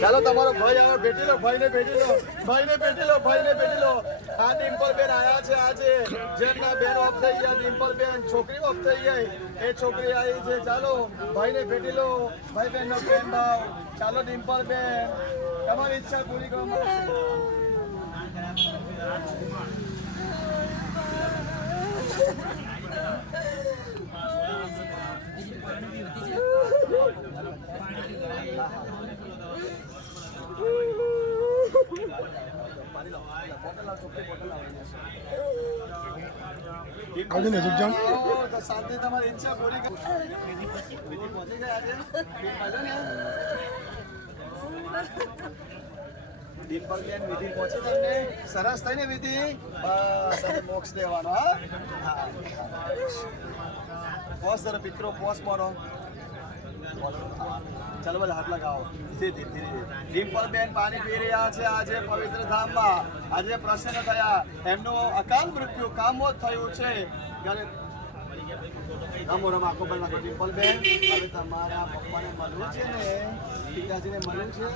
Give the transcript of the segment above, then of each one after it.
ચાલો તમારો ભાઈ આવે, ભેટી લો ભાઈને, ભેટી લો ભાઈને, ભેટી લો ભાઈને, ભેટી લો. આ ડિમ્પલ બેન આયા છે આજે, જેમના બેન ઓફ થઈ ગયા, ડિમ્પલ બેન છોકરી ઓફ થઈ ગઈ, એ છોકરી આવી છે. ચાલો ભાઈને ભેટી લો, ભાઈ બહેનનો પ્રેમ ભાવ. ચાલો ડિમ્પલ બેન, તમારી ઈચ્છા પૂરી કરવામાં આવશે. શાંતિ તમારી ઈચ્છા પૂરી પહોંચી ગયા આજે ડિમ્પલ બેન વિધિ પહોંચી તમને સરસ થઈને વિધિ બસ મોક્ષ દેવાનો. હા પોસ જરા પિત્રો પોસ મારો. ચાલો બોલે હાથ લગાવો. ધીરે ધીરે ડિમ્પલ બેન પાણી પી રહ્યા છે આજે પવિત્ર ધામમાં. આજે પ્રસન્ન થયા, એમનું અકાલ મૃત્યુ કામોદ થયું છે. આખો બન ડિમ્પલ બેન, હવે તમારા પપ્પાને મળવું છે ને, પિતાજીને મળવું છે.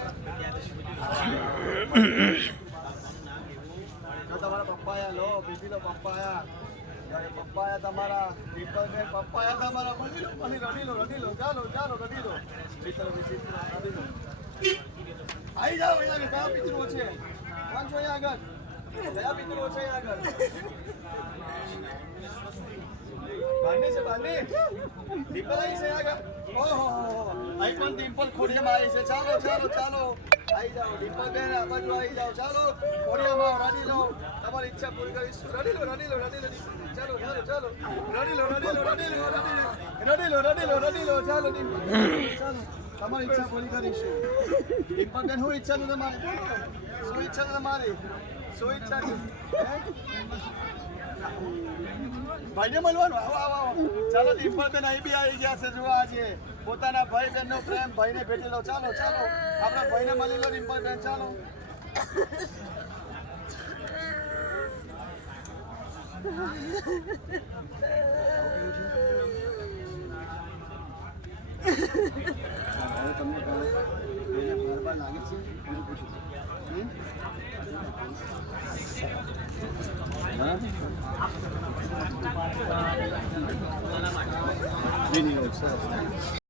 જો તમારા પપ્પા આયા, લો પીપી લો. પપ્પા આયા, પપ્પા આયા તમારા. ડિમ્પલ બેન પપ્પા આયા તમારા. રડી લો, રડી લો. ચાલો ચાલો રડી લો. આવી જાઓ. અહીંયા કયા પિતૃઓ છે? કોણ છો અહીંયા આગળ? કયા પિતૃઓ છે અહીંયા આગળ? બાંધી છે, બાંધી ડિમ્પલ આવી છે આગળ. ઓહો, અહીં પણ ડિમ્પલ ખોડિયામાં આવી છે. ચાલો ચાલો ચાલો આવી જાઓ ડિમ્પલ બેન, આ બાજુ આવી જાઓ. ચાલો ખોડિયામાં રડી લો, તમારી ઈચ્છા પૂરી કરીશું. રડી લો, રડી લો, રડી લો. ચાલો ચાલો ચાલો રડી લો, રડી લો, રડી લો, રડી લો, રડી લો, રડી લો. ચાલો ડિમ્પલ, ચાલો તમારી ઈચ્છા પૂરી કરીશું. ડિમ્પલ બેન, શું ઈચ્છા છે તમારી? શું ઈચ્છા છે તમારી? શું ઈચ્છા છે? ભાઈને મળવાનું. આવો આવો આવો. ચાલો ડિમ્પલ બેન અહીં બી આવી ગયા છે. જો આજે પોતાના ભાઈ બહેનનો પ્રેમ ભાઈને ભેટી લો. ચાલો ચાલો આપણા ભાઈને મળી લો ડિમ્પલ બેન. ચાલો તમને બરાબર લાગે છે? પૂછું બરાબર.